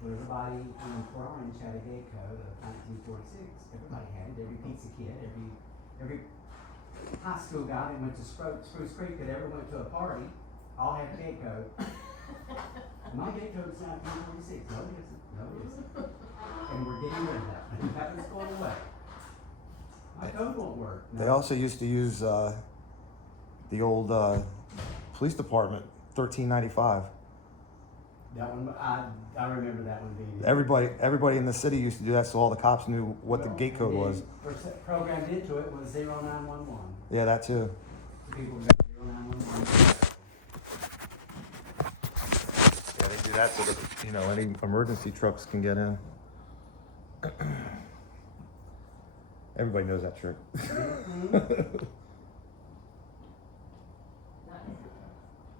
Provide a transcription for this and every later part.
Well, everybody in Fort Orange had a gate code of 1946. Everybody had it. Every pizza kid, every high school guy that went to Spruce Creek that ever went to a party, all had a gate code. My gate code is 1946. No, it isn't. No, it isn't. And we're getting rid of that. That one's going away. My code won't work. No. They also used to use the old police department 1395. That one, I remember that one being. Everybody in the city used to do that, so all the cops knew what the gate code was. Programmed into it was 0911. Yeah, that too. People got 0911. Yeah, they do that so that any emergency trucks can get in. Everybody knows that trick.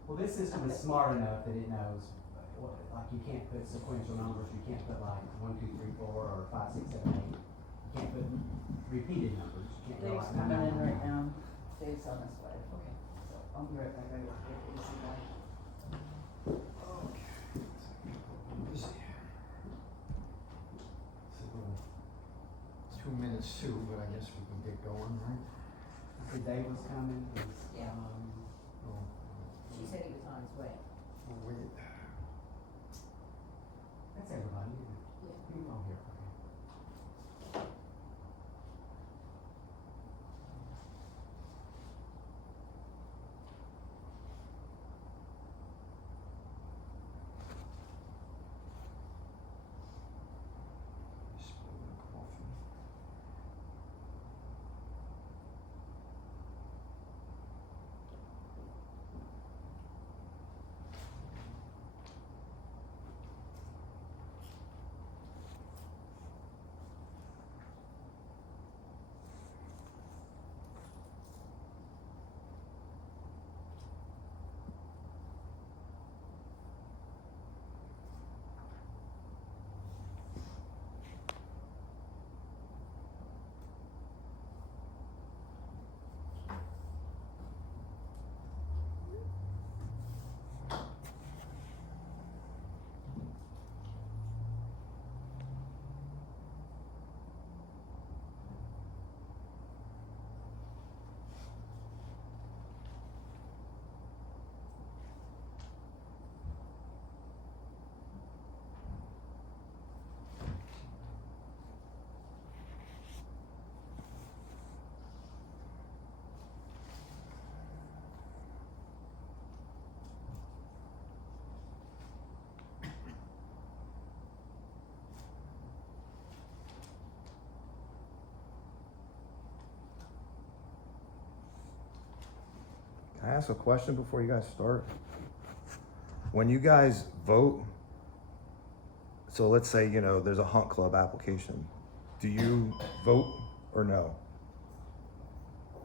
Well, this system is smart enough that it knows, like you can't put sequential numbers, you can't put like 1, 2, 3, 4, or 5, 6, 7, 8. You can't put repeated numbers. You can't go Dave's like coming in 9, 9, 9. right now. Dave's on his way. Okay. So I'll be right back. I gotta get the AC guy. It's 2 minutes too, but I guess we can get going, right? The day was coming. Yeah. Oh, She said he was on his way. we'll wait. That's everybody. Yeah. You all here. Spilling coffee. Can I ask a question before you guys start? When you guys vote, so let's say, there's a hunt club application. Do you vote or no?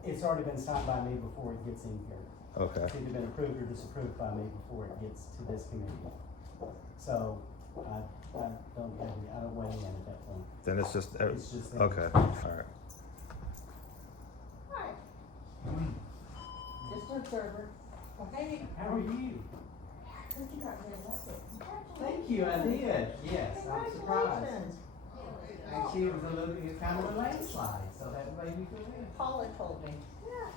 It's already been signed by me before it gets in here. Okay. It's either been approved or disapproved by me before it gets to this committee. So I don't weigh in at that point. Then it's just, It's just. okay, all right. Hi. Just an observer. Hey, how are you? Since you got reelected. Thank you, I did. Yes, I'm surprised. Congratulations. Actually, it was a little bit, kind of a landslide, so that made me feel good. Paula told me. Yeah.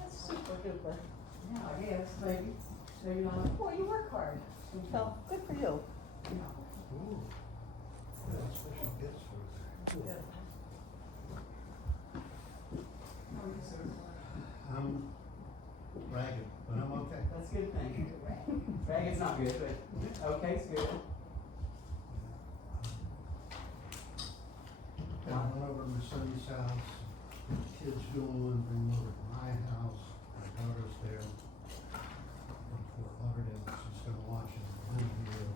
That's super duper. Yeah, I guess, maybe. Maybe not. Boy, you work hard. So, good for you. Ooh. Special gifts for Good. How are you, sir? I'm ragged, but I'm okay. That's a good thing. Ragged's not good, but okay's good. I went over to my son's house, kids going, bring them over to my house, my daughter's there. From Fort Lauderdale, she's gonna watch it, live here,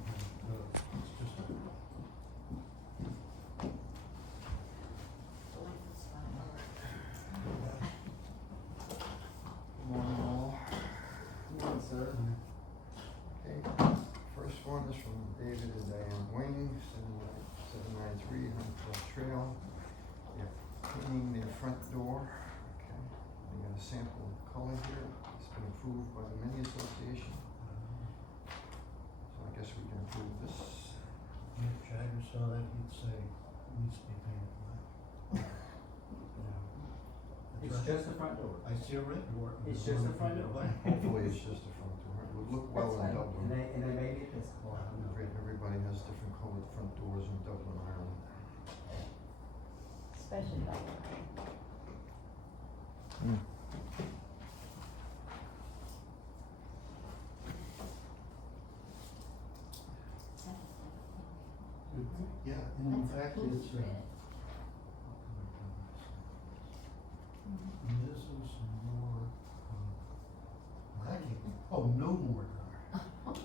it's just a Good morning, all. Come on, sir. Okay, first one is from David and Diane Wing, 793 Hunt Club Trail. They're cleaning their front door. Okay, they got a sample color here. It's been approved by the Mini Association. So I guess we can approve this. so that you'd say, needs to be painted black. No. It's That's right. just the front door. I see a red door. and It's I just wanna the front paint it door. black. Hopefully it's just the front door. It would look well That's in fine. Dublin. And they may be Episcopal, I don't know. Everybody has different colored front doors in Dublin, Ireland. Especially that one. Hmm. Yeah, and in That's a fact, cool it's, red. this is more, lacking, oh, no more dark.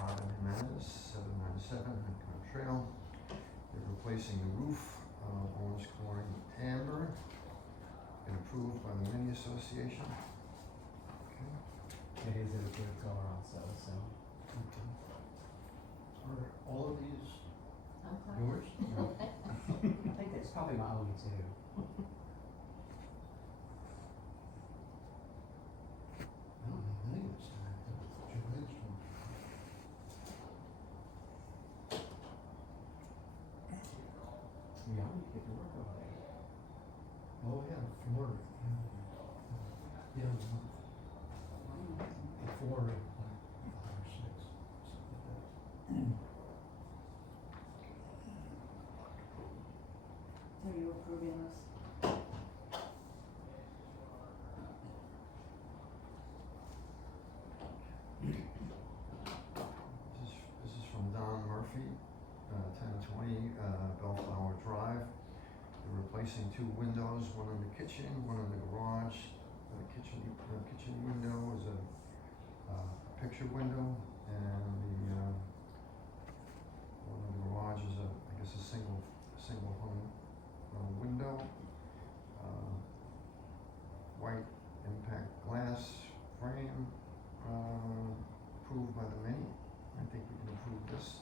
Robin Jimenez, 797 Hancock Trail. They're replacing the roof, orange flooring with amber. Been approved by the Mini Association. Okay. It is a good color also, so. Are all of these Okay. yours? I think that's probably my only two. I don't have any of this tonight, but Julia's one. Yeah, we get to work over there. Oh, yeah, Florida, yeah, the Florida, like 5 or 6, something like that. So you approving this? This is from Don Murphy, 1020 Bellflower Drive. They're replacing 2 windows, one in the kitchen, one in the garage. The kitchen window is a picture window, and the one in the garage is I guess a single hung window. White impact glass frame, approved by the Mini. I think we can approve this.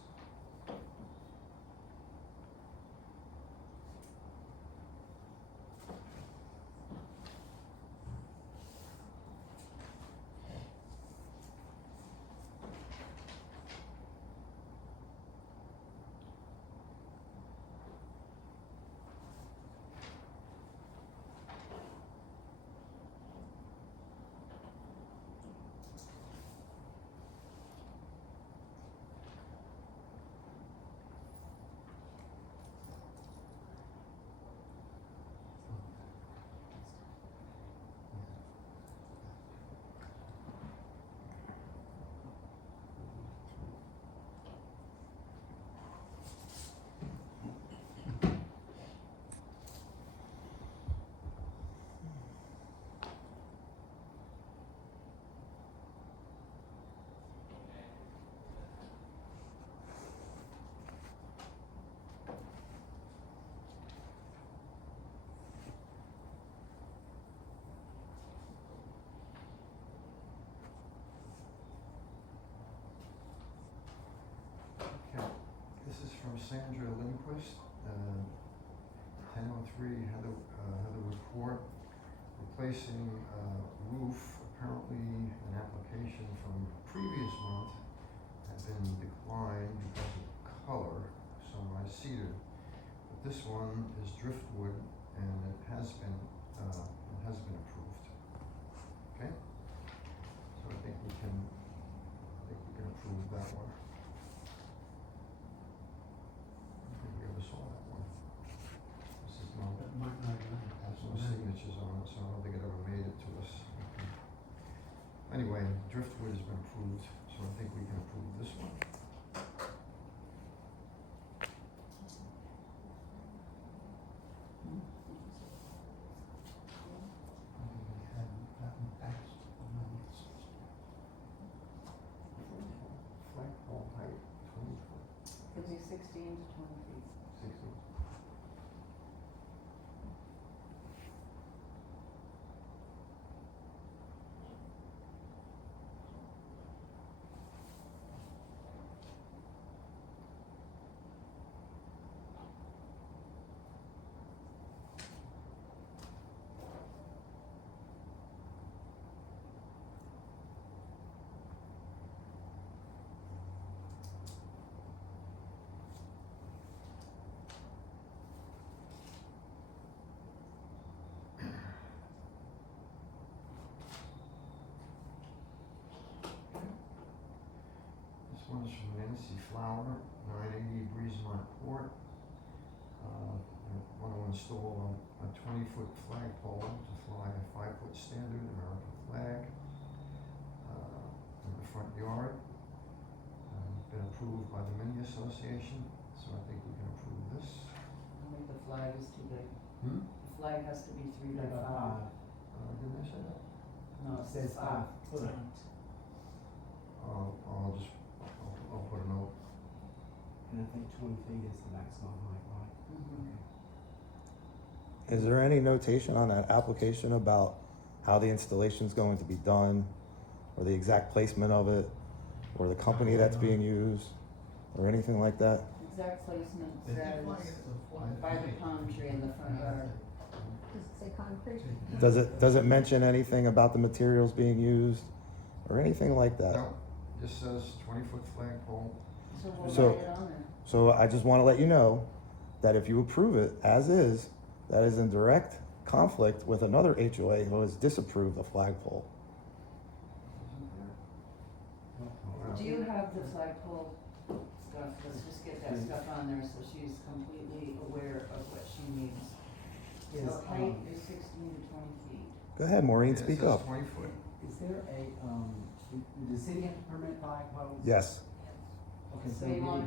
Okay, this is from Sandra Lindquist, 1003 Heatherwood Court, replacing roof. Apparently an application from previous month had been declined because of color, so I ceded. But this one is driftwood, and it has been approved. Okay? So I think we can approve that one. I think we ever saw that one. This is no, That might not have has no been. signatures on it, so I don't think it ever made it to us. Okay. Anyway, driftwood has been approved, so I think we can approve this one. We hadn't gotten past the minutes. Flagpole height 16 to 20 feet. 60. This one is from Nancy Flower, 980 Breezemont Court. I want to install a 20-foot flagpole to fly a 5-foot standard American flag in the front yard. Been approved by the Mini Association, so I think we can approve this. I think the flag is too big. Hmm? The flag has to be 3 by 5. Didn't I say that? No, It says 5 foot. I'll put a note. And I think 20 feet is the maximum height, right? Mhm. Is there any notation on that application about how the installation's going to be done, or the exact placement of it, or the company that's being used, or anything like that? Exact placement They says flag it, the flag. by the palm tree in the front yard. Does it say concrete? Does it mention anything about the materials being used, or anything like that? No, just says 20-foot flagpole. So we'll So- write it on there. So I just wanna let you know that if you approve it as is, that is in direct conflict with another HOA who has disapproved the flagpole. Do you have the flagpole stuff? Let's just get that stuff on there so she's completely aware of what she needs. Is, So height is 16 to 20 feet. Go ahead, Maureen, Yeah, it speak says up. 20 foot. Is there a, does the city have to permit flagpoles? Yes, Okay, so So you want,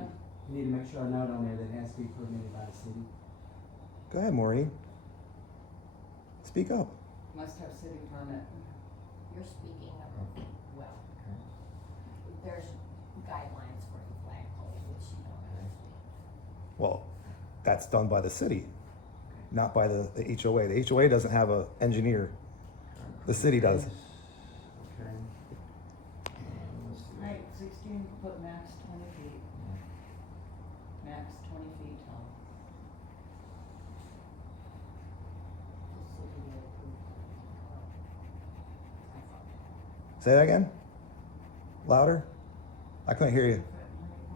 you need to make sure I note on there that it has to be permitted by the city. go ahead, Maureen. Speak up. must have city permit. You're speaking of, well, Okay. there's guidelines for the flagpole, which you don't understand. Well, that's done by the city, not by the HOA. The HOA doesn't have a engineer. The city does. Okay. Let's see. Height 16, put max 20 feet. Max 20 feet tall. The city will approve. I thought, Say that again? Louder? I couldn't hear you.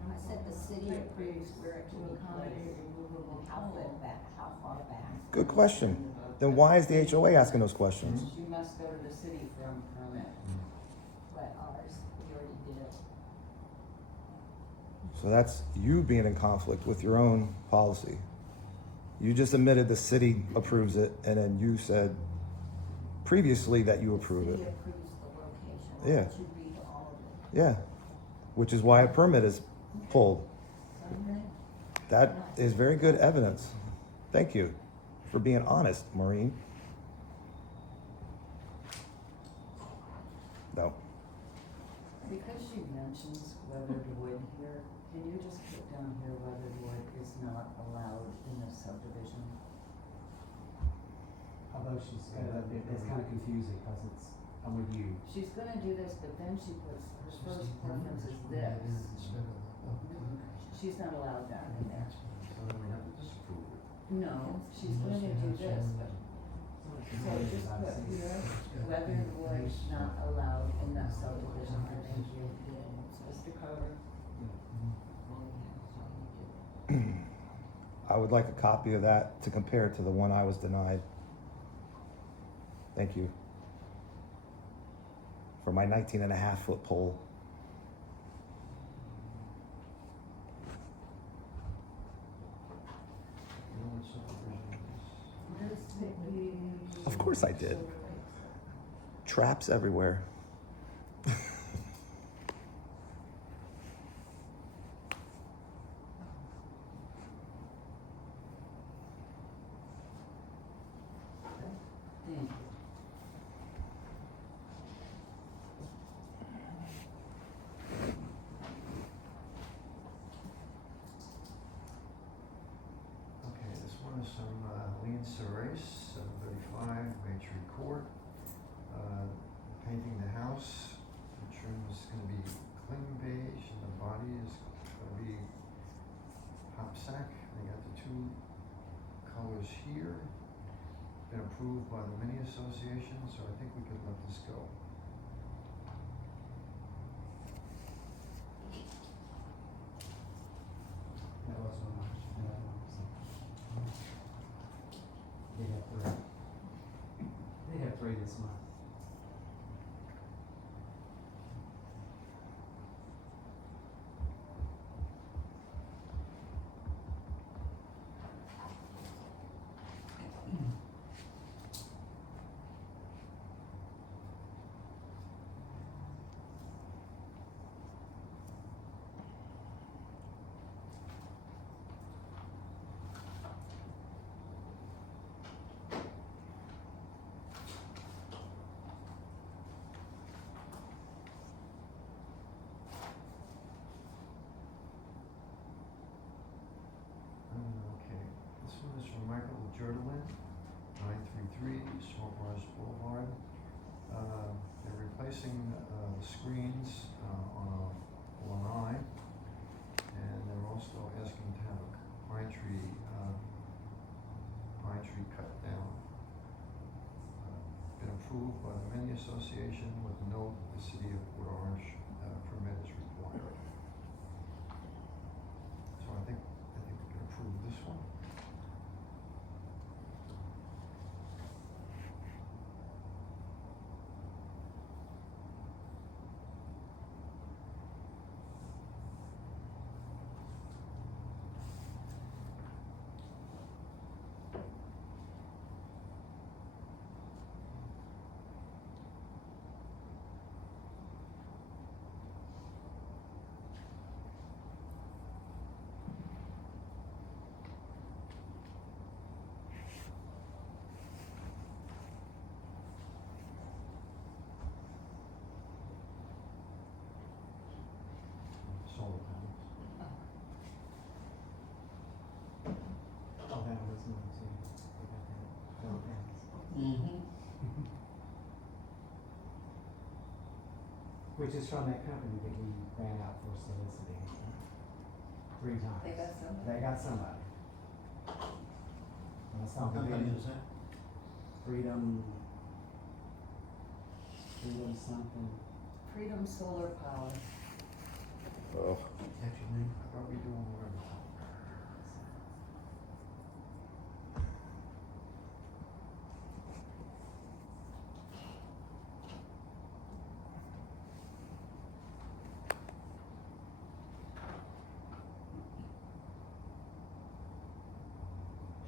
I said the city approves where it To can be accommodate placed, removable how pole. far back, how far back. Good question. Then why is the HOA asking those questions? You must go to the city for a permit. But ours, we already did. So that's you being in conflict with your own policy. You just admitted the city approves it, and then you said previously that you approve The it. city approves the location. Yeah. Why don't you read all of it? Yeah, which is why a permit is pulled. Okay. That is very good evidence. Thank you for being honest, Maureen. No. Because she mentions weathered wood here, can you just put down here weathered wood is not allowed in this subdivision? Although she's got it, it's kind of confusing because it's, I'm with you. She's gonna do this, but then she puts, her Just first the preference is numbers put that in this. instead of the concrete. She's not allowed that in there. So then we have to disapprove it. No, she's gonna do this, but, so just put here, weathered wood not allowed in that subdivision, thank you. Mr. Carver, I would like a copy of that to compare to the one I was denied. Thank you. For my 19.5-foot pole. You know what subdivision this would be. Of course I did. Traps everywhere. Thank you. by the mini association, so I think we could let this go. That was one of They have three. They have three this month. Okay, this one is from Michael Jordan, 933 Smallbars Boulevard. They're replacing the screens on a lanai, and they're also asking to have a pine tree cut down. Been approved by the Mini Association with a note that the city of Port Orange permit is required. So I think we can approve this one. Solar panels. Oh, that was one too. They got that. Well, that's- Mm-hmm. Which is from that company that we ran out for soliciting 3 times. They got somebody. They got somebody. And it's What not company big. is that? Freedom something. Freedom Solar Power. Oh, Catch your name? I thought we do them whatever.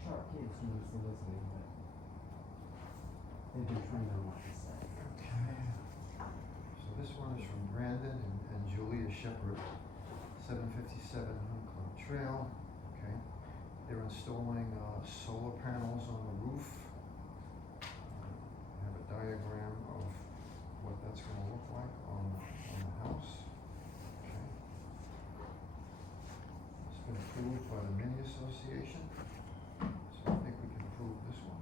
Sharp kids from the soliciting, but they've been trained on what to say. Okay. So this one is from Brandon and Julia Shepherd, 757 Hunt Club Trail. Okay. They're installing solar panels on the roof. I have a diagram of what that's going to look like on the house. Okay. It's been approved by the Mini Association, so I think we can approve this one.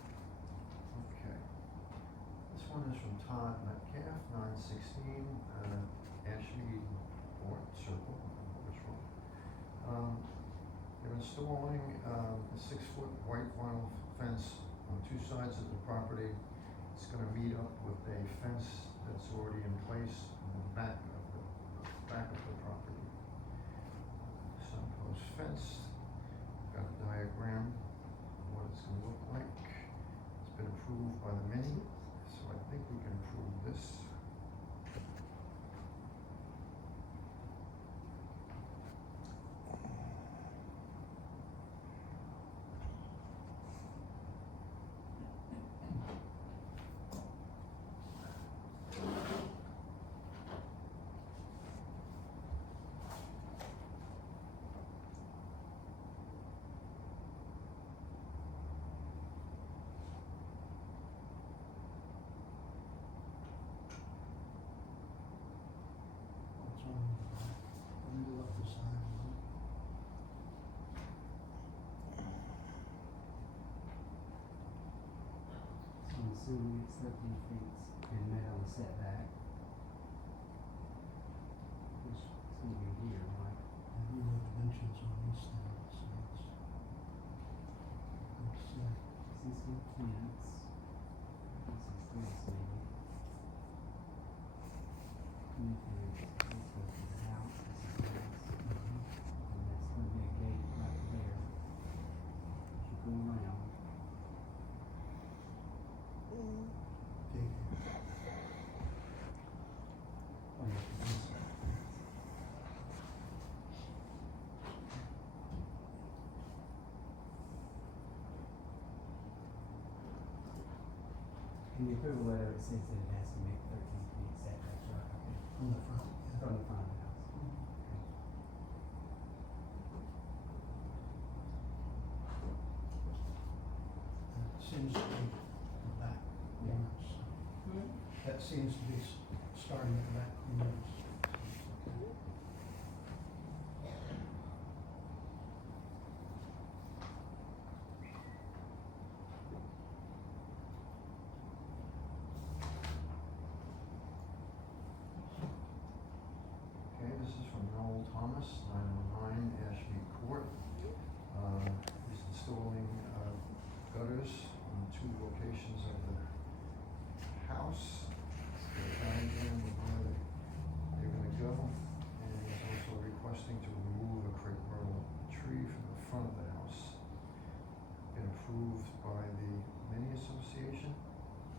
Okay. This one is from Todd Metcalf, 916, Ashley Court Circle, I don't know which one. They're installing a 6-foot white vinyl fence on 2 sides of the property. It's gonna meet up with a fence that's already in place in the back of the property. Sun-post fence, got a diagram of what it's gonna look like. It's been approved by the Mini, so I think we can approve this. I'm assuming it's 13 feet and met on the setback. Which is gonna be here, right? And we know dimensions on these things, so it's, Existing fence. This is this maybe. New fence, this goes to the house, this is the house. And that's gonna be a gate right there. Should go around. daycare. Oh, yeah, this way. In the approval letter, it says that it has to meet 13 feet setbacks, right? Okay. From the front, yeah. From the front of the house. Okay. That seems to be the back Yeah. corners. That seems to be starting at the back corners. Okay, this is from Noel Thomas, 909 Ashby Court. He's installing gutters on 2 locations of the house. It's got a diagram of where they're gonna go. And he's also requesting to remove a crepe myrtle tree from the front of the house. Been approved by the mini association,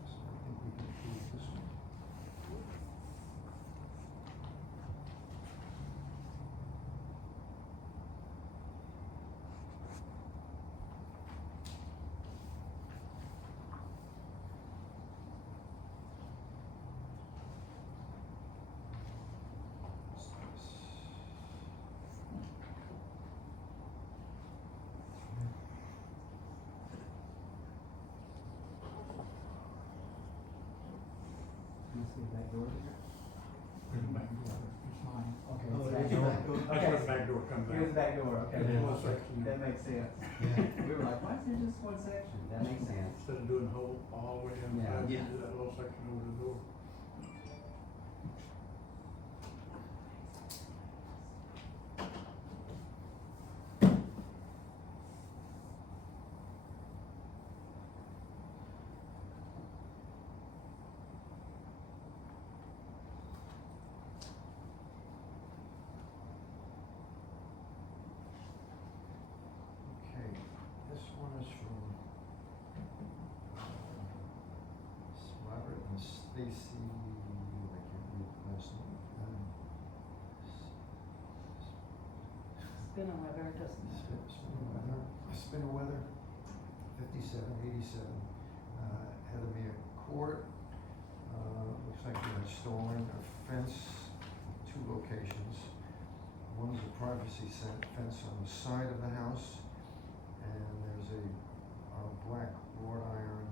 so I think we can approve this one. Can you see the back door there? There's a back door. It's mine. Okay. Oh, it's there's back a door. back door. That's where the back door comes out. Here's the back door, okay. And then Well, one section. that makes sense. Yeah. We were like, why is there just one section? That makes sense. Instead of doing the whole, all the way inside, you Yeah. do that little section over the door. Okay, this one is from Robert and Stacy, I can't read the last name. Spinner doesn't matter. Spinner 5787, Heathermere Court. Looks like they're installing a fence, 2 locations. One is a privacy fence on the side of the house, and there's a black wrought iron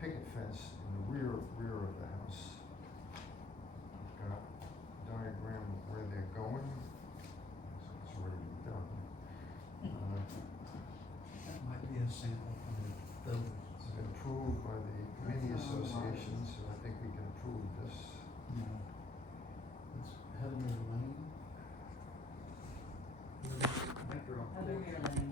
picket fence in the rear of the house. Got a diagram of where they're going, so it's already been done. That might be a sample from the building. It's been approved by the mini association, so I think we can approve this. No. It's Heather Lane. Back door. Heathermere Lane.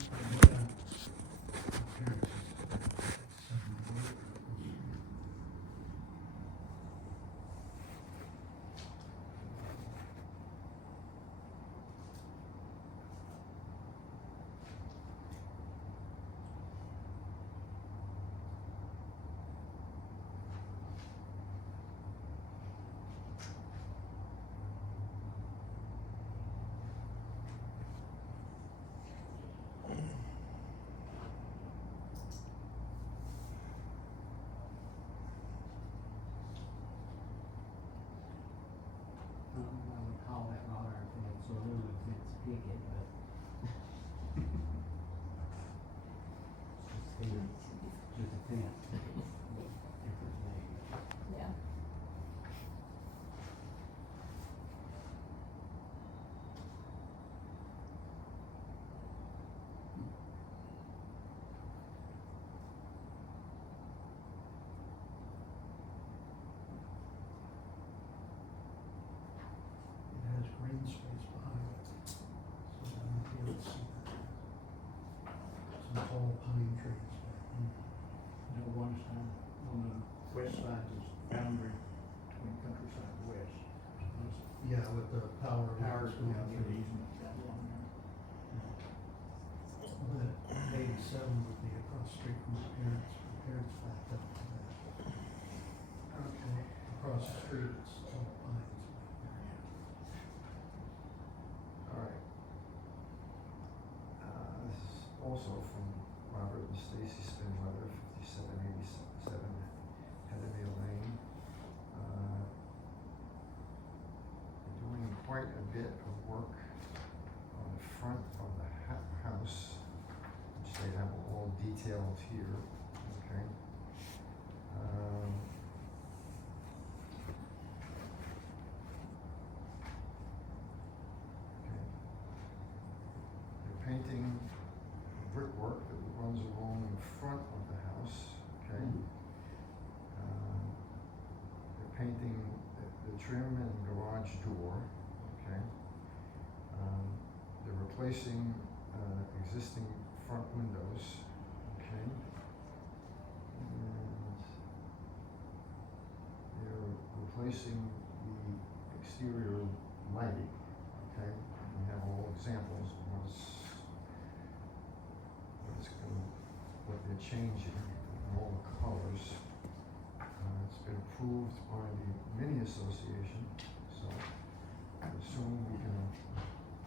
I would call that wrought iron fence or aluminum fence picket, but. Just a fence. Different name. Yeah. and it's all pine trees back there. You know, one side, on the west side is boundary between Countryside West. Yeah, with the power Powers lines going going through through. easement along there. But 87 would be across the street from my parents. My parents backed up to that. Okay. Across the street, it's all pines back there. All right. This is also from Robert and Stacy Spinweather, 5787 Heatherville Lane. They're doing quite a bit of work on the front of the house, which they have all detailed here, okay? Okay. They're painting brickwork that runs along the front of the house, okay? They're painting the trim and garage door, okay? They're replacing existing front windows, okay? And they're replacing the exterior lighting, okay? We have all examples of what they're changing, and all the colors. It's been approved by the mini association, so I assume we can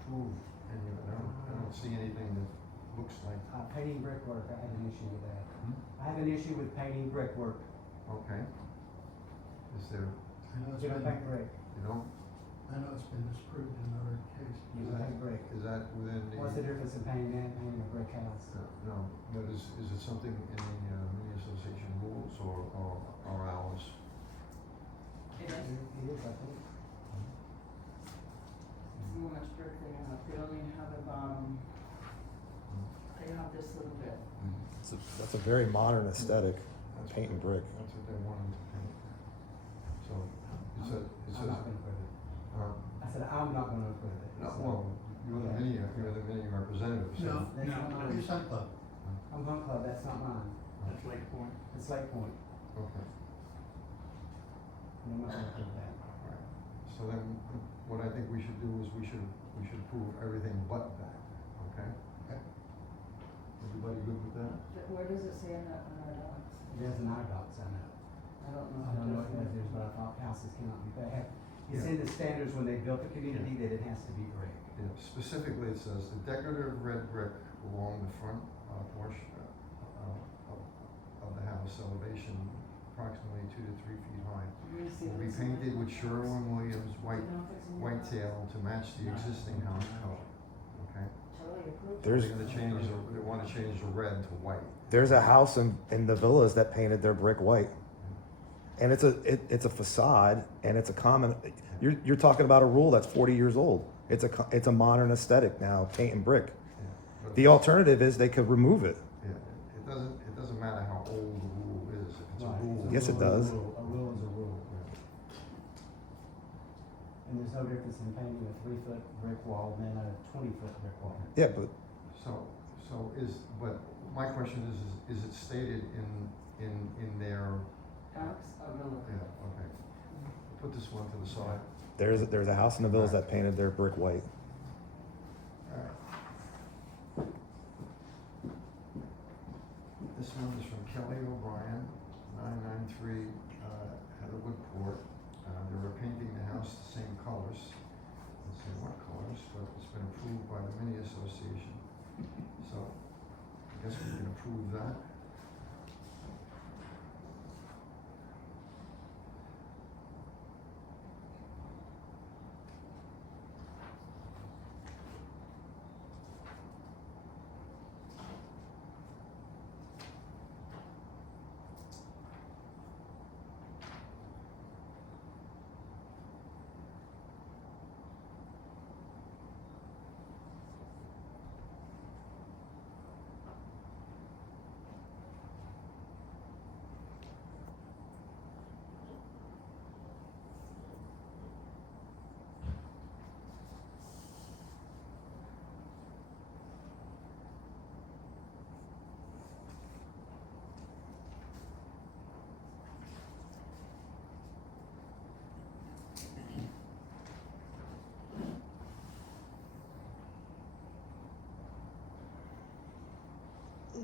approve any of it. I don't see anything that looks like, Painting brickwork, I have an issue with that. Hmm? I have an issue with painting brickwork. okay. Is there, I know it's You don't been, paint brick, you know, I know it's been disproved in other cases. you don't paint brick. is that within the? What's the difference in painting that and painting a brick house? No, but is it something in the mini association rules or ours? It is, It is, I think. how much brick they have, they only have a bottom, they have this little bit. That's a very modern aesthetic, That's paint and what- brick. That's what they're wanting to paint. So, it says, I'm not gonna approve it. I said, I'm not gonna approve it. no, So, well, you're the mini representative, so. No, That's no, not mine. you're Sun Club. I'm Hunt Club, that's not mine. That's Lake Point. It's Lake Point, Okay, and I'm not gonna approve that. alright. So then, what I think we should do is we should approve everything but that, okay? Okay. Everybody good with that? Where does it say in the, on our docs? There's an eye docs, I know. I don't know. I don't know what it is, but I thought houses cannot be, they have, it's in the standards when they built the community that it has to be brick. Yeah, specifically it says the decorative red brick along the front portion of the house, elevation approximately 2 to 3 feet high, Let me see will if be it's in painted there. with Sherwin-Williams Do you know if it's in your docs? whitetail to match the existing house color, okay? Totally approved. There's- They're gonna change, they wanna change the red to white. There's a house in the villas that painted their brick white. And it's a facade and it's a common, you're talking about a rule that's 40 years old. It's a modern aesthetic now, paint and brick. Yeah, but The alternative is they could remove it. yeah, it doesn't matter how old the rule is, if it's a Right, rule. it's a Yes, it rule is does. A rule is a rule. And there's no difference in painting a 3-foot brick wall than a 20-foot brick wall. Yeah, but But my question is it stated in their, Docs, I'll go look. yeah, okay. Put this one to the side. there's a house in the villas that painted their brick white. Alright. This one is from Kelly O'Brien, 993 Heatherwood Court. They were painting the house the same colors. Let's see what colors, but it's been approved by the mini association. So, I guess we can approve that. I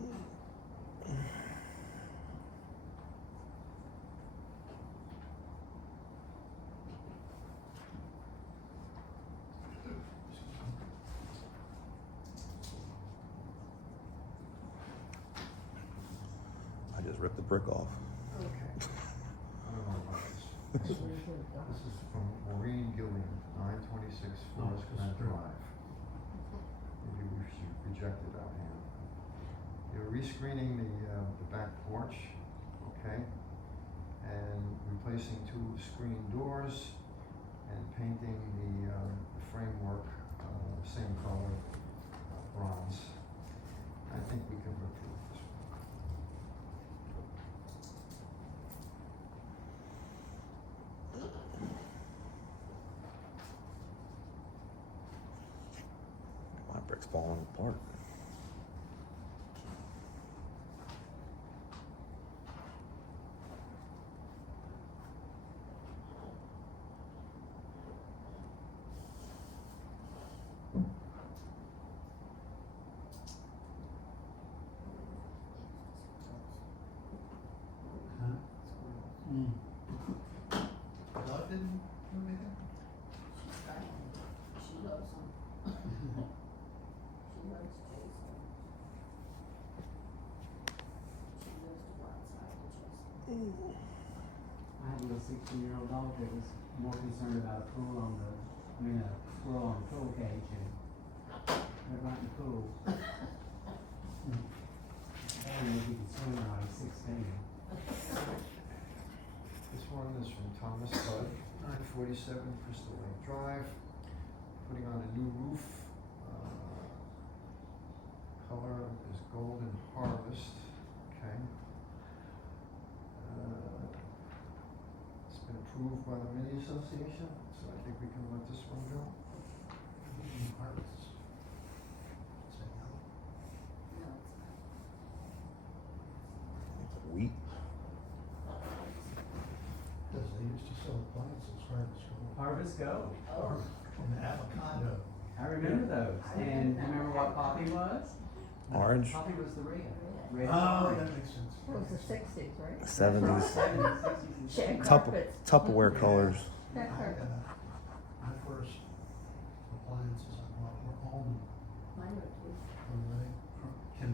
just ripped the brick off. Okay. I don't know about this. This is from Maureen Gillian, 926 Forest Glen Drive. Maybe we should reject it out here. They're rescreening the back porch, okay? And replacing 2 screen doors and painting the framework same color, bronze. I think we can approve this one. My brick's falling apart. Huh? God didn't do anything? She's trying. She loves him. She loves Jason. She loves to go outside with Jason. I had a little 16-year-old dog that was more concerned about a squirrel on the pool cage and they're right in the pool. I don't know if he can swim or not, he's 16. This one is from Thomas Bud, 947 Crystal Lake Drive, putting on a new roof. Color is Golden Harvest, okay. It's been approved by the Mini Association, so I think we can let this one go. Harvest. Is that yellow? No, it's not. Wheat. Because they used to sell appliances, Harvest Harvest Gold. Go. Oh. And avocado. I remember those. And you remember what Poppy was? Orange. Poppy was the red. Red Oh, orange. that makes sense. It was the 60s, right? 70s. 70s, 60s, and Shag 70s. carpets. Tupperware colors. Shag carpets. My first appliances I bought were almond, Mine were too. from Ray, Kim,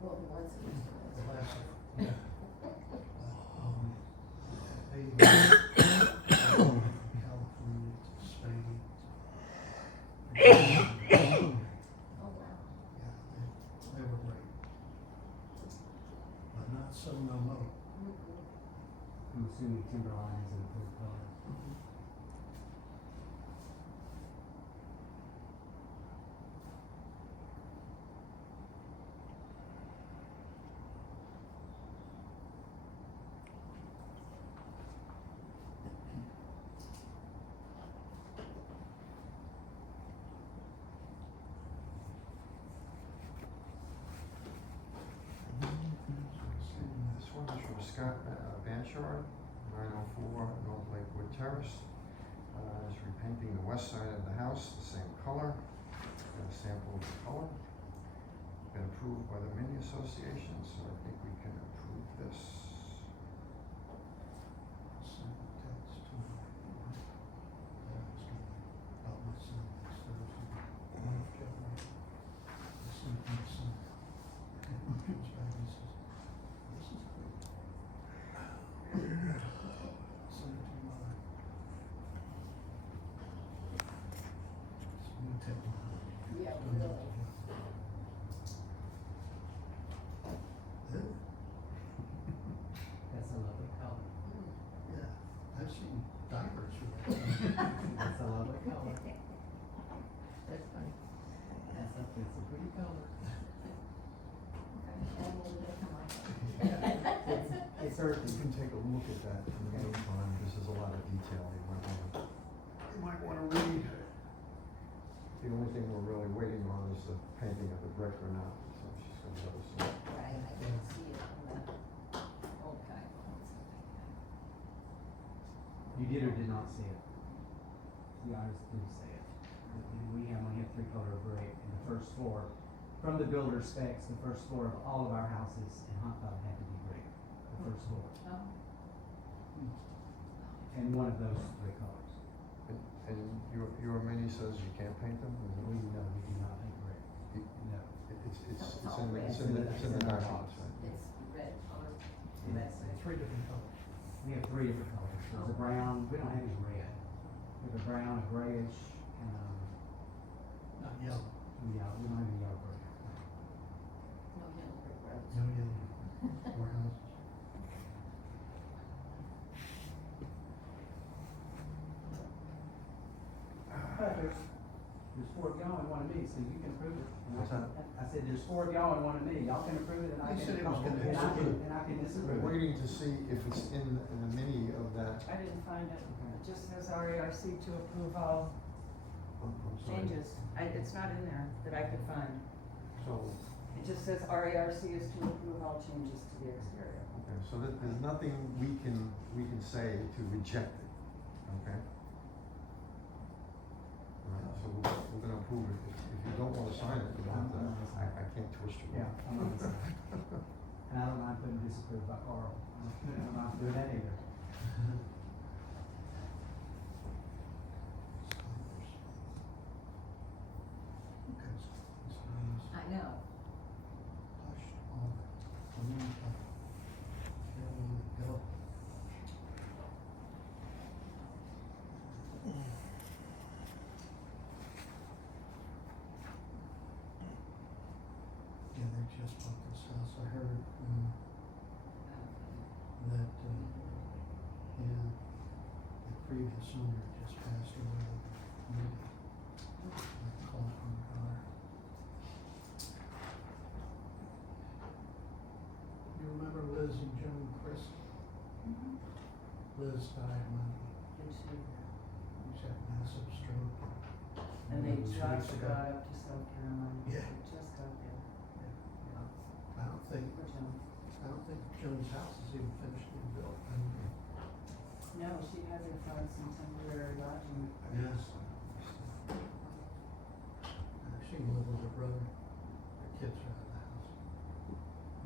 Well, the ones that used to the live. last, yeah. California to Spain. Oh, wow. Yeah, they were great. But not so no more. I'm assuming Timberline is in the blue color. This one is from Scott Banchard, 904 North Lakewood Terrace. Is repainting the west side of the house, the same color. Got a sample of the color. Been approved by the Mini Association, so I think we can approve this. Send the text to my, yeah, it's gonna be about my son next Thursday. I sent it to my son. And he comes back and says, this is great. Send it to your mother. It's new technology. Yeah, really. Yeah. That's a lovely color. Yeah, I've seen diapers with that. That's a lovely color. That's funny. That's a pretty color. And we'll look at my. It's earthy. You can take a look at that in the meantime. This is a lot of detail you might wanna read. The only thing we're really waiting on is the painting of the brick or not, so she's gonna let us know. Right, I didn't see it on that. Okay. You did or did not see it? The artist didn't say it. We only have 3-color brick, and the first floor from the builder specs, the first floor of all of our houses in Hunt Valley had to be brick, the first floor. Oh. And one of those three colors. And your menu says you can't paint them? Is it- We do not paint brick. You- No. It's in the documents, right? It's red color. That's it. Three different colors. We have three different colors. There's a brown, we don't have any red. We have a brown, a grayish, and Not yellow. yeah, we don't have any yellow brick. No yellow brick roads. No yellow. Warehouses. But there's four of y'all and one of me, so you can approve it. And What's that? I said, there's four of y'all and one of me. Y'all can approve it and I You can. said it was gonna and I can, disapprove. and I can We're disapprove it. waiting to see if it's in the mini of that. I didn't find it. It just says RARC to approve all I'm sorry. changes. It's not in there that I could find. So, It just says RARC is to approve all changes to the exterior. okay, so there's nothing we can say to reject it, okay? All right, so we're gonna approve it. If you don't wanna sign it, you don't have to, I can't twist your Yeah, I'm on the side. And I don't mind putting disapproved by Carl. I don't mind doing that either. I know. Hushed all the green color. Yellow, yellow. Yeah, they just bought this house. I heard, that, yeah, the previous owner just passed away. Maybe, like, call it from the car. You remember Liz and Joan Chris? Liz died Monday. Did she? She had a massive stroke. And they 2 weeks just ago. got up to South Carolina. Yeah. They just got there. I don't think Joan's house is even finished being built. No, she had to find some temporary lodging. Yes. She can live with her brother. Her kids are out of the house.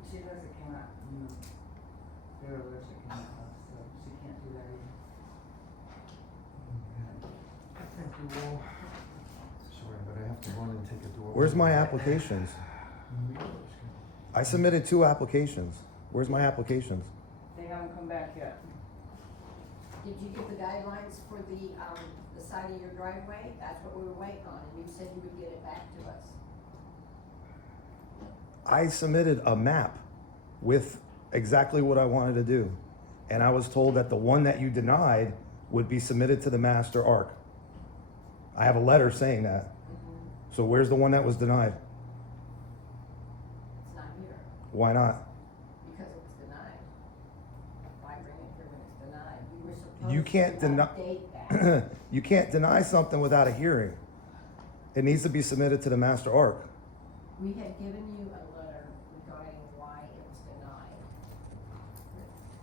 She doesn't cannot, they're allergic in the house, so she can't do that either. Thank you all. Sorry, but I have to run and take a door. Where's my applications? I submitted 2 applications. Where's my applications? They haven't come back yet. Did you get the guidelines for the side of your driveway? That's what we were waiting on, and you said you would get it back to us. I submitted a map with exactly what I wanted to do. And I was told that the one that you denied would be submitted to the Master ARC. I have a letter saying that. So where's the one that was denied? It's not here, Why not? because it was denied. Why bring it here when it's denied? You were supposed You can't to deny- update that. You can't deny something without a hearing. It needs to be submitted to the Master ARC. We had given you a letter regarding why it was denied.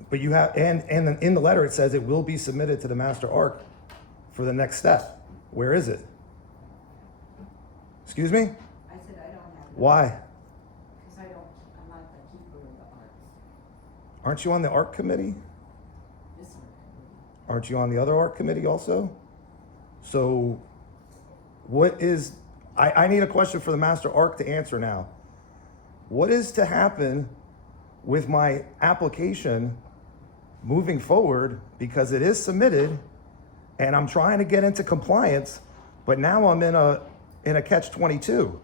But you have, and in the letter, it says it will be submitted to the Master ARC for the next step. Where is it? Excuse me? I said I don't have it. Why? Because I'm not the keeper of the arts. Aren't you on the ARC committee? This one. Aren't you on the other ARC committee also? So what is, I need a question for the Master ARC to answer now. What is to happen with my application moving forward, because it is submitted and I'm trying to get into compliance, but now I'm in a catch-22.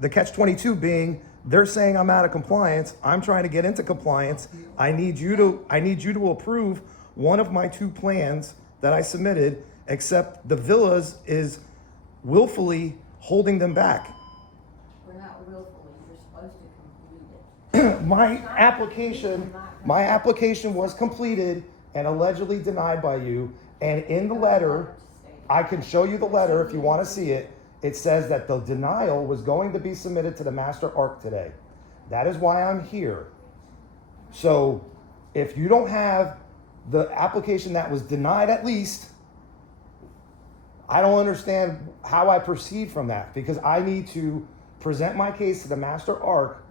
The catch-22 being, they're saying I'm out of compliance, I'm trying to get into compliance. I need you to approve one of my 2 plans that I submitted, except the villas is willfully holding them back. We're not willfully, you're supposed to complete it. My application was completed and allegedly denied by you, and in the letter, I can show you the letter if you want to see it. It says that the denial was going to be submitted to the Master ARC today. That is why I'm here. So if you don't have the application that was denied at least, I don't understand how I proceed from that, because I need to present my case to the Master ARC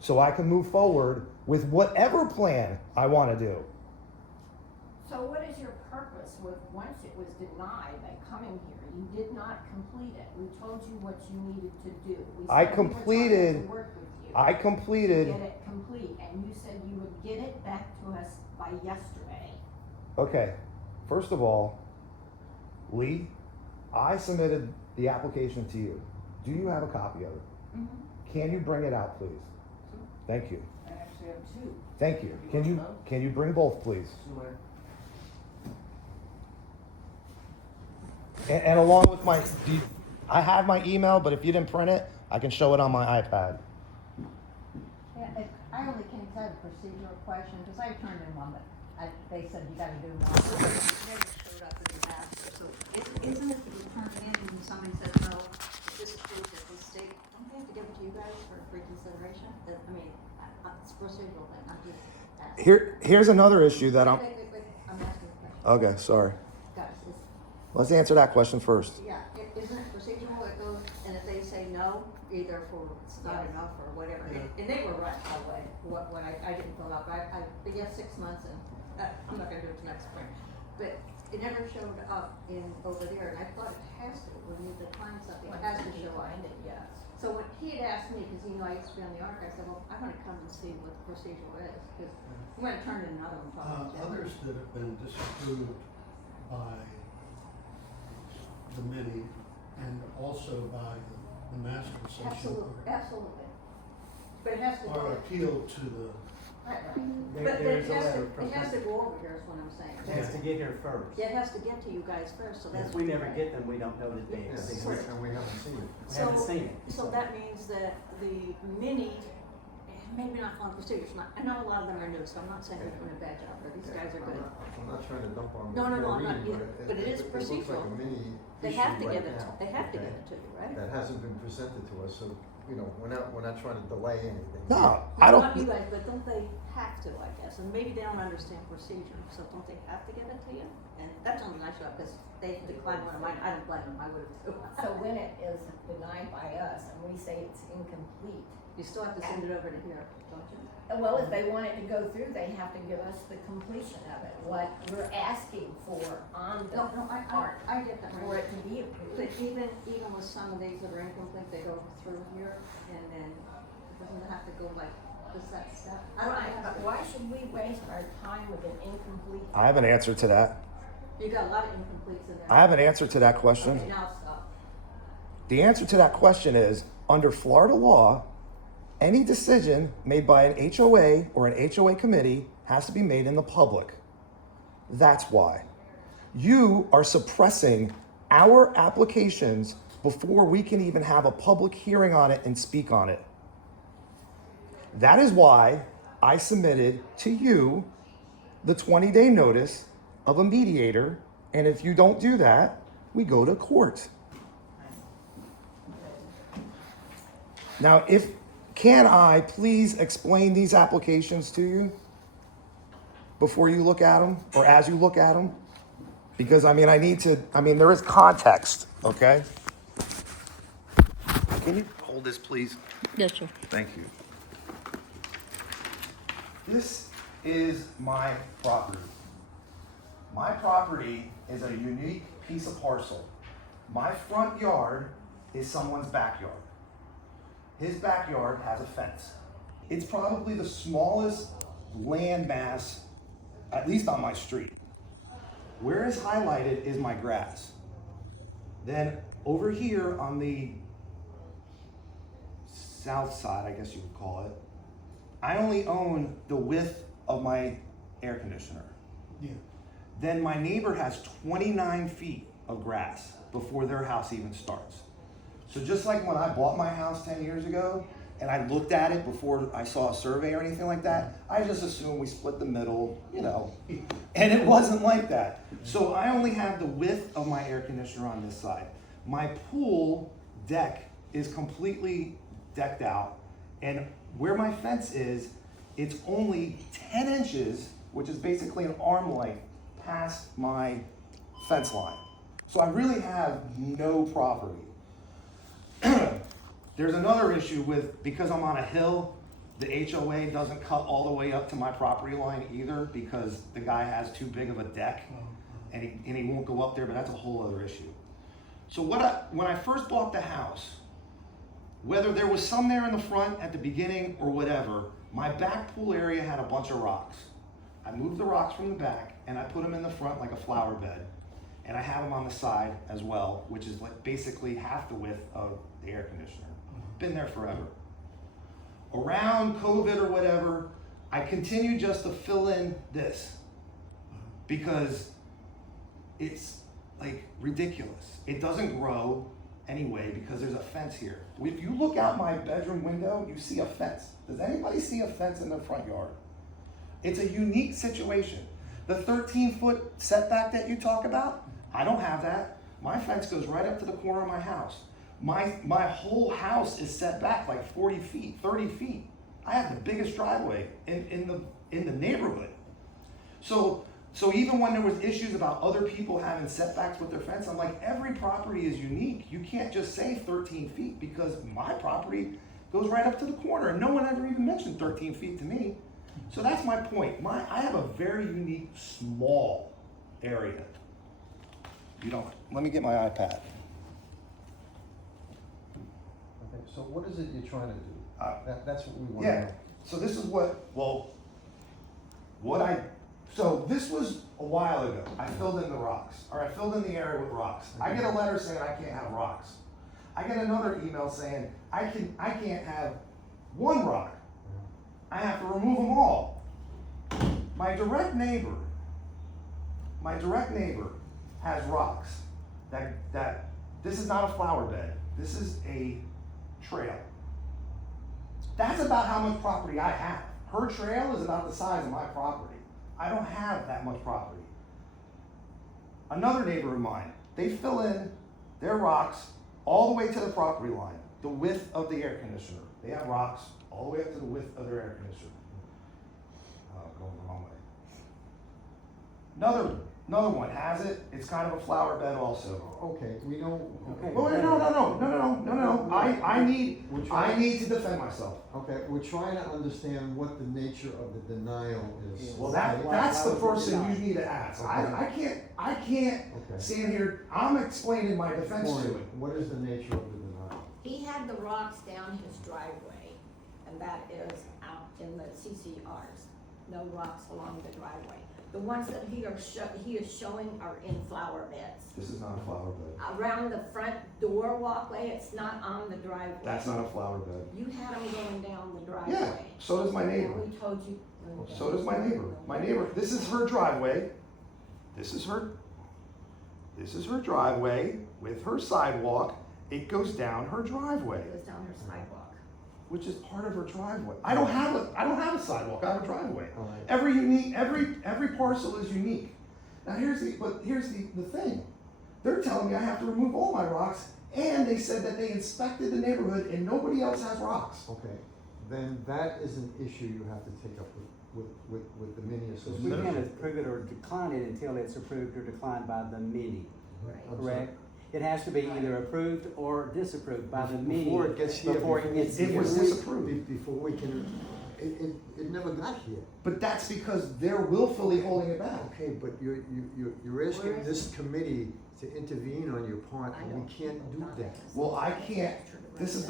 so I can move forward with whatever plan I want to do. So what is your purpose with, once it was denied by coming here, you did not complete it, we told you what you needed to do. We I said we were trying completed- to work with you. I completed, Get it complete, and you said you would get it back to us by yesterday. okay, first of all, Lee, I submitted the application to you. Do you have a copy of it? Can you bring it out, please? Thank you. I actually have two. Thank you. Can you bring both, please? And along with my, I have my email, but if you didn't print it, I can show it on my iPad. Yeah, I only came to have a procedural question, because I turned in one, but they said you gotta do one. It never showed up in the master, so isn't it that you turn it in and somebody says no, this is proof that the state, don't they have to give it to you guys for reconsideration? I mean, it's a procedural thing, I'm just asking. Here's another issue that I'm, Wait, I'm asking a question. okay, sorry. Guys, Let's answer that question first. yeah, isn't it procedural, it goes, and if they say no, either for it's not enough or whatever, and they were right, by the way, what I didn't fill out, I guess 6 months, and, I'm not gonna do it till next spring, but it never showed up in, over there, and I thought it has to, when you define something, it has to show up. Find it, yes. So when he had asked me, cause you know I used to be on the ARC, I said, well, I wanna come and see what the procedural is, cause I'm gonna turn in another one probably. Others that have been disapproved by the mini and also by the master association Absolutely. But it has to go. are appealed to the, Right. But There's it a has letter to, from. it has to go over here, is what I'm saying. It has to get here first. Yeah, it has to get to you guys first, so that's. If we never get them, we don't know that they Yeah, exist. and we haven't seen it. We haven't seen it. So that means that the mini, maybe not following procedures, I know a lot of them are new, so I'm not saying they're doing a bad job, but these guys are good. I'm not trying to dump on No, them. I'm not either, but it is It looks like procedural. a mini They issue have to right give it, now, they have to okay? give it to you, right? That hasn't been presented to us, so, you know, we're not trying to delay anything. No, I Not you don't, guys, but don't they have to, I guess, and maybe they don't understand procedure, so don't they have to give it to you? And that's only nice job, because they declined one of mine, I don't blame them, I would've too. So when it is denied by us and we say it's incomplete, You still have to send it over to here, don't you? well, if they want it to go through, they have to give us the completion of it, what we're asking for on the No, I get that, for right. it to be approved. But even with some of these that are incomplete, they go through here, and then it doesn't have to go like this, that step. Right, but why should we waste our time with an incomplete? I have an answer to that. You got a lot of incompletes in there. I have an answer to that question. Okay, now stop. The answer to that question is, under Florida law, any decision made by an HOA or an HOA committee has to be made in the public. That's why. You are suppressing our applications before we can even have a public hearing on it and speak on it. That is why I submitted to you the 20-day notice of a mediator, and if you don't do that, we go to court. Now, can I please explain these applications to you before you look at them, or as you look at them? Because there is context, okay? Can you hold this, please? Yes, sir. Thank you. This is my property. My property is a unique piece of parcel. My front yard is someone's backyard. His backyard has a fence. It's probably the smallest land mass, at least on my street. Where is highlighted is my grass. Then over here on the south side, I guess you would call it, I only own the width of my air conditioner. yeah. Then my neighbor has 29 feet of grass before their house even starts. So just like when I bought my house 10 years ago, and I looked at it before I saw a survey or anything like that, I just assumed we split the middle, and it wasn't like that. So I only have the width of my air conditioner on this side. My pool deck is completely decked out, and where my fence is, it's only 10 inches, which is basically an arm length, past my fence line. So I really have no property. There's another issue with, because I'm on a hill, the HOA doesn't cut all the way up to my property line either, because the guy has too big of a deck and he won't go up there, but that's a whole other issue. So when I first bought the house, whether there was some there in the front at the beginning or whatever, my back pool area had a bunch of rocks. I moved the rocks from the back and I put them in the front like a flower bed. And I have them on the side as well, which is like basically half the width of the air conditioner. Been there forever. Around COVID or whatever, I continued just to fill in this because it's like ridiculous. It doesn't grow anyway because there's a fence here. If you look out my bedroom window, you see a fence. Does anybody see a fence in their front yard? It's a unique situation. The 13-foot setback that you talk about, I don't have that. My fence goes right up to the corner of my house. My whole house is set back like 40 feet, 30 feet. I have the biggest driveway in the neighborhood. So even when there was issues about other people having setbacks with their fence, I'm like, every property is unique. You can't just say 13 feet because my property goes right up to the corner and no one ever even mentioned 13 feet to me. So that's my point. I have a very unique, small area. Let me get my iPad. Okay, so what is it you're trying to do? That's what we want to Yeah, know. so this is so this was a while ago. I filled in the rocks, or I filled in the area with rocks. I get a letter saying I can't have rocks. I get another email saying I can't have one rock. I have to remove them all. My direct neighbor has rocks that this is not a flower bed. This is a trail. That's about how much property I have. Her trail is about the size of my property. I don't have that much property. Another neighbor of mine, they fill in their rocks all the way to the property line, the width of the air conditioner. They have rocks all the way up to the width of their air conditioner. Going the wrong way. Another one has it. It's kind of a flower bed also. Okay, we don't. Okay. Oh, no. I need to defend myself. Okay, we're trying to understand what the nature of the denial is. Well, that's the person you need to ask. Okay. I can't stand here. I'm explaining my defense to it. What is the nature of the denial? He had the rocks down his driveway, and that is out in the CCRs. No rocks along the driveway. The ones that he is showing are in flower beds. This is not a flower bed. Around the front door walkway, it's not on the driveway. That's not a flower bed. You had them going down the driveway. Yeah, so does my neighbor. And we told you. So does my neighbor. My neighbor, this is her driveway. This is her driveway with her sidewalk. It goes down her driveway, It goes down her sidewalk. which is part of her driveway. I don't have a sidewalk. I have a driveway. All right. Every parcel is unique. Now here's the thing. They're telling me I have to remove all my rocks, and they said that they inspected the neighborhood and nobody else has rocks. Okay, then that is an issue you have to take up with the mini We association. can't approve it or decline it until it's approved or declined by the mini, Right. correct? It has to be either approved or disapproved by the mini. Before it gets here. Before it gets It here. was disapproved. Before we can, it never got here. But that's because they're willfully holding it back. Okay, but you're asking this committee to intervene on your part, I and know. we can't do that. Well, I can't. This is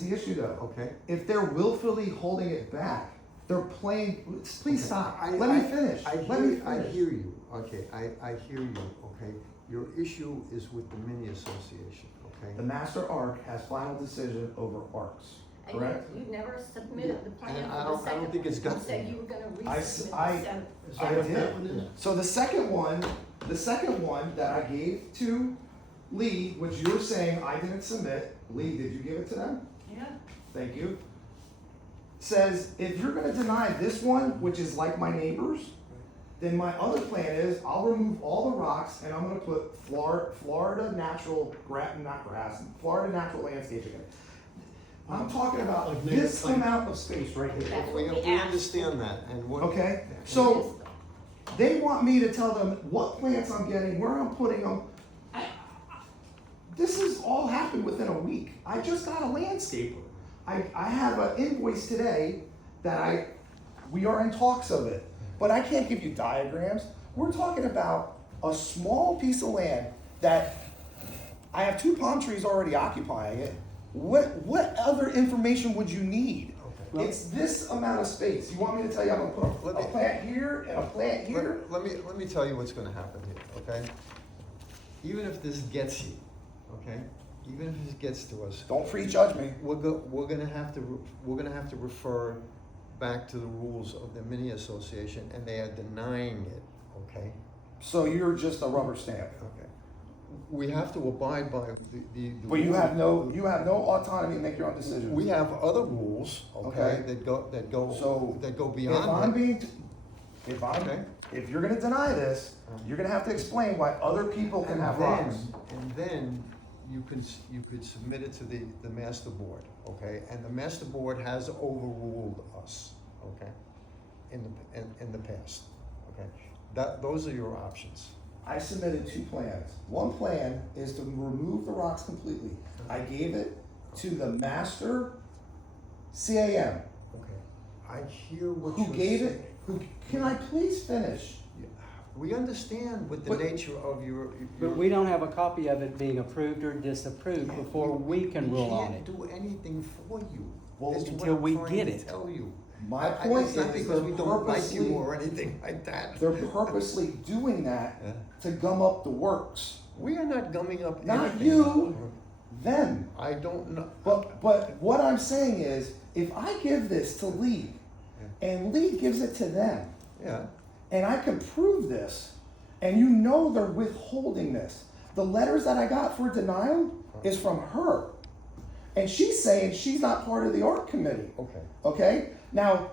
the issue though. Okay? If they're willfully holding it back, they're playing. Please stop. Let me finish. I finish. hear you, okay, I hear you, okay? Your issue is with the mini association, okay? The Master ARC has final decision over ARCs, And you- correct? you never submitted the plan And I for the don't second think it's one. got You said there. you were gonna I resubmit the second. I did. So the second one that I gave to Lee, which you're saying I didn't submit, Lee, did you give it to them? Yeah. Thank you. Says, if you're gonna deny this one, which is like my neighbor's, then my other plan is I'll remove all the rocks and I'm gonna put Florida natural, Florida natural landscaping in it. I'm talking about Like this native- amount of space right here. That's We what we asked. understand that, and what. Okay, so they want me to tell them what plants I'm getting, where I'm putting them. This has all happened within a week. I just got a landscaper. I have an invoice today that we are in talks of it, but I can't give you diagrams. We're talking about a small piece of land that I have 2 palm trees already occupying it. What other information would you need? Okay. It's this amount of space. You want me to tell you I'm gonna put a plant here and a plant here? Let me tell you what's gonna happen here, okay? Even if this gets here, okay? Even if this gets to us, Don't prejudge me. we're gonna have to refer back to the rules of the mini association, and they are denying it, okay? So you're just a rubber stamp. Okay. We have to abide by the. But you have no autonomy to make your own decisions. We have other rules, okay, Okay. that go So beyond that. If you're gonna deny this, you're gonna have to explain why other people can have rocks. And then you could submit it to the master board, okay? And the master board has overruled us, okay? In the past, okay? Those are your options. I submitted 2 plans. One plan is to remove the rocks completely. I gave it to the master CAM, Okay. I hear what who you're gave saying. it, can I please finish? We understand what the But- nature of your. But we don't have a copy of it being approved or disapproved before we can rule on it. We can't do anything for you. Well, That's what until I'm we trying get to it. Tell you. My point It's not is because we they're don't like purposely, you or anything like that. they're purposely doing that Yeah. to gum up the works. We are not gumming up Not anything. you. Them. I don't know. But what I'm saying is, if I give this to Lee, and Lee gives it to them, Yeah. and I can prove this, and you know they're withholding this. The letters that I got for denial is from her. And she's saying she's not part of the ARC committee. Okay. Okay? Now,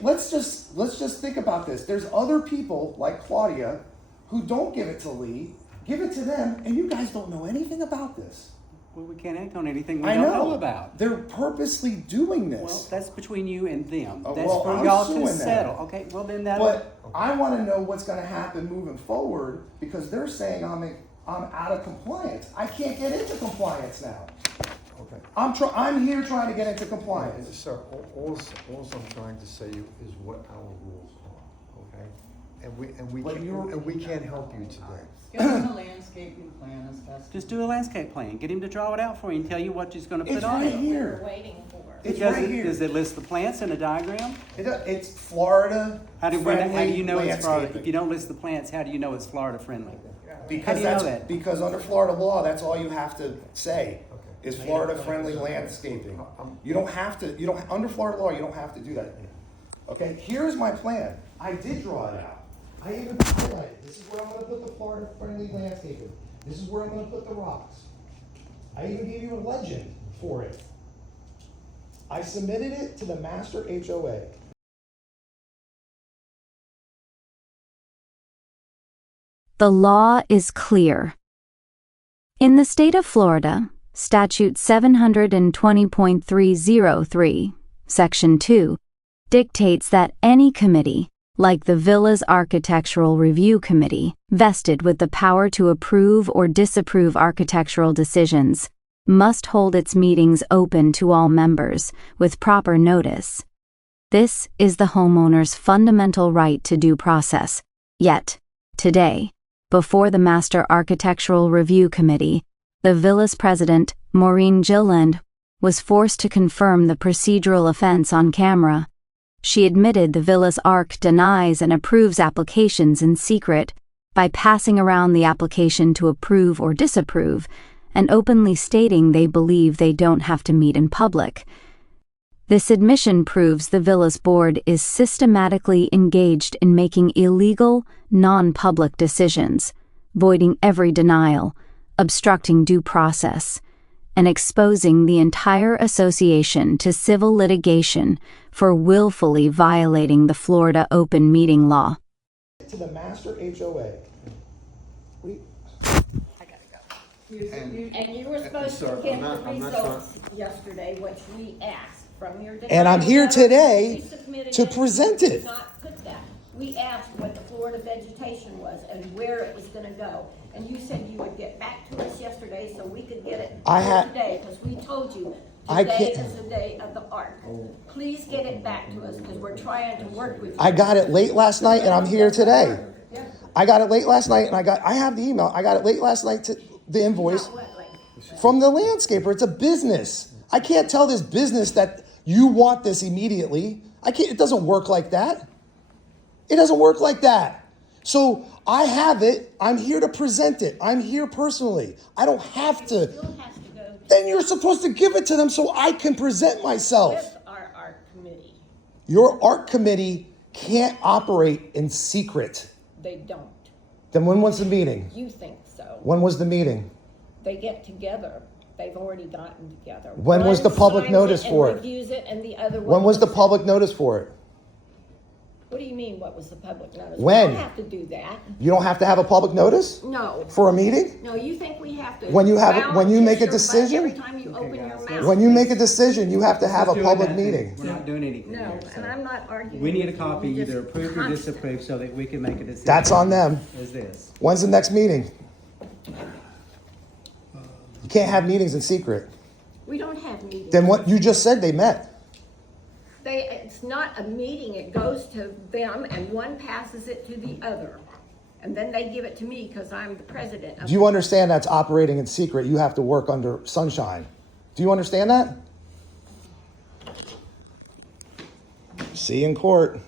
let's just think about this. There's other people like Claudia who don't give it to Lee, give it to them, and you guys don't know anything about this. Well, we can't act on anything we I don't know. know about. They're purposely doing Well, this. that's between you and them. Oh, That's well, for I'm y'all suing to them. settle. Okay, well then that. But I want to know what's going to happen moving forward because they're saying I'm out of compliance. I can't get into compliance now. Okay. I'm here trying to get into compliance. Sir, all I'm trying to say is what our rules are, okay? And we can't help you today. Get him a landscaping plan as best. Just do a landscape plan. Get him to draw it out for you and tell you what he's going to put It's on right it. here. We're waiting for. It's Does right it- here. Does it list the plants in a diagram? It's Florida How do friendly you know it's Florida? If landscaping. you don't list the plants, how do you know it's Florida friendly? How Because do you know that's that? because under Florida law, that's all you have to say Okay. is Florida friendly landscaping. You don't have to. Under Florida law, you don't have to do that. Okay. Here's my plan. I did draw it out. I even highlighted. This is where I'm going to put the Florida friendly landscaping. This is where I'm going to put the rocks. I even gave you a legend for it. I submitted it to the Master HOA. The law is clear. In the state of Florida, Statute 720.303, Section 2, dictates that any committee, like the Villas Architectural Review Committee, vested with the power to approve or disapprove architectural decisions, must hold its meetings open to all members with proper notice. This is the homeowner's fundamental right to due process. Yet, today, before the Master Architectural Review Committee, the Villas President, Maureen Gilland, was forced to confirm the procedural offense on camera. She admitted the Villas ARC denies and approves applications in secret by passing around the application to approve or disapprove and openly stating they believe they don't have to meet in public. This admission proves the Villas Board is systematically engaged in making illegal, non-public decisions, voiding every denial, obstructing due process, and exposing the entire association to civil litigation for willfully violating the Florida open meeting law. To the Master HOA. And you were supposed sir, to get I'm the not results yesterday, which we asked from your. And I'm here denial letter. today We submitted to it. present You it. did not put that. We asked what the Florida vegetation was and where it was gonna go. And you said you would get back to us yesterday so we could get it I had- today, because we told you I today can't- is the day of the ARC. Please get it back to us, because we're trying to work with you. I got it late last night and I'm here today. I got it late last night and I have the email. I got it late last night to the invoice Not wetly. from the landscaper. It's a business. I can't tell this business that you want this immediately. It doesn't work like that. It doesn't work like that. So I have it. I'm here to present it. I'm here personally. I don't have to. Still has to go Then you're supposed to give it to them so I can present myself. with our ARC committee. Your art committee can't operate in secret. They don't. Then when was the meeting? You think so. When was the meeting? They get together. They've already gotten together. When was the One public signs notice for it? and reviews it, and the other one. When was the looks at it. public notice for it? What do you mean, what was the public notice? When? We don't have to do that. You don't have to have a public notice No. for a meeting? No, you think we have to. When you have it- when you bow make a and kiss your butt decision? Every time you open your mouth. When you make a decision, you have to have a Who's doing public that then? meeting. We're not doing anything No, here, and so. I'm not arguing. We need a with you. copy, You either just approved or constant. disapproved, so that we can make a decision. That's on them. Is this. When's the next meeting? You can't have meetings in secret. We don't have meetings. Then what you just said they met. It's not a meeting, it goes to them and one passes it to the other. And then they give it to me because I'm the president of. Do you understand that's operating in secret? You have to work under sunshine. Do you understand that? See you in court.